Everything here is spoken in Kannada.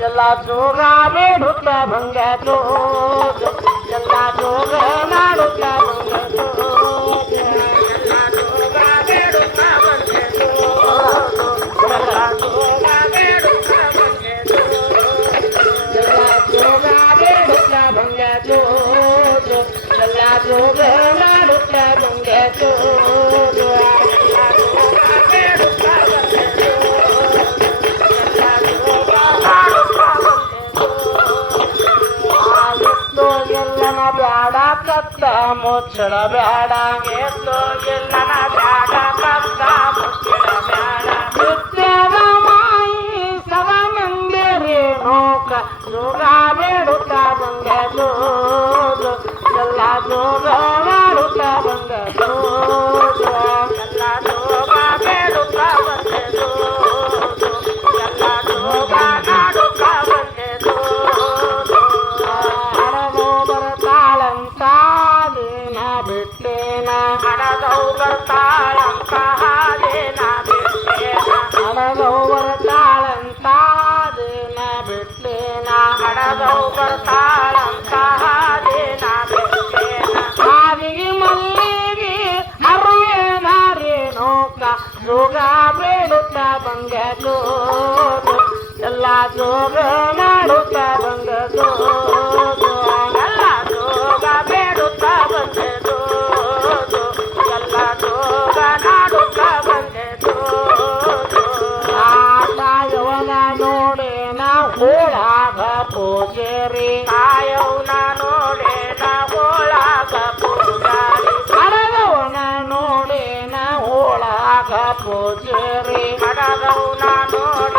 ಎಲ್ಲ ಜೋಗ ಬೇಡುತ್ತ ಬಂಗದು ಎಲ್ಲ ಜೋಗ ಮಾಡುತ್ತ ಬಂಗದು ಎಲ್ಲ ಜೋಗ ಬೇಡುತ್ತ ಬಂಗದು ಎಲ್ಲ ಜೋಗ ಬೇಡುತ್ತ ಬಂಗದು ಎಲ್ಲ ಜೋಗ ಬೇಡುತ್ತ ಬಂಗದು ಎಲ್ಲ ಜೋಗ ಮಾಡುತ್ತ ಬಂಗದು ಬ್ಯಾಡ ಕತ್ತ ಮುಚ್ಚಳ ಬ್ಯಾಡ ಎದ್ದು ಎಲ್ಲನ ಬ್ಯಾಡ ಕತ್ತ ಮುಚ್ಚಳ ಬ್ಯಾಡ ನಿತ್ಯದ ಮಾಯಿ ಸವ ಮಂದಿರಿ ನೋಕ ಜೋಗ ಬೇಡುತ್ತ ಬಂಗದು ಎಲ್ಲ ಜೋಗ ಮಾಡುತ್ತ ಬಂಗದು ಎಲ್ಲ ಜೋಗ ಬೇಡುತ್ತ ಬಂಗದು ಎಲ್ಲ ಜೋಗ ಮಾಡುತ್ತ ಬಂಗದು ಬಿಟ್ಟೇನ ಹಣದವು ಬರ್ತಾಳಂತ ಹಾದೇನ ಬಿಟ್ಟೇನ ಹಣದವು ಬರ್ತಾಳಂತ ಹಾದೇನ ಬಿಟ್ಟೇನ ಹಣದವು ಬರ್ತಾಳಂತ ಹಾದೇನ ಬಿಟ್ಟೇನ ಹಾದಿಗೆ ಮಲ್ಲಿಗೆ ಅರುವೇನಾರಿ ನೋಕ ಜೋಗ ಬೇಡುತ್ತ ಬಂಗದು ಎಲ್ಲ ಜೋಗ ಮಾಡುತ್ತ ಬಂಗದು ಎಲ್ಲ ಜೋಗ ಬೇಡುತ್ತ ಬಂಗದು ಎಲ್ಲ ಜೋಗ ನಾಡುತ್ತ ಬಂಗದು ತಾಯವನ ನೋಡೇನ ಹೋಳಾಗ ಪೂಜೇರಿ ತಾಯವನ ನೋಡೇನ ಹೋಳಾಗ ಪೂಜಾರಿ ಹಡಗವನ ನೋಡೇನ ಹೋಳಾಗ ಪೂಜೇರಿ ಹಡಗವನ ನೋಡ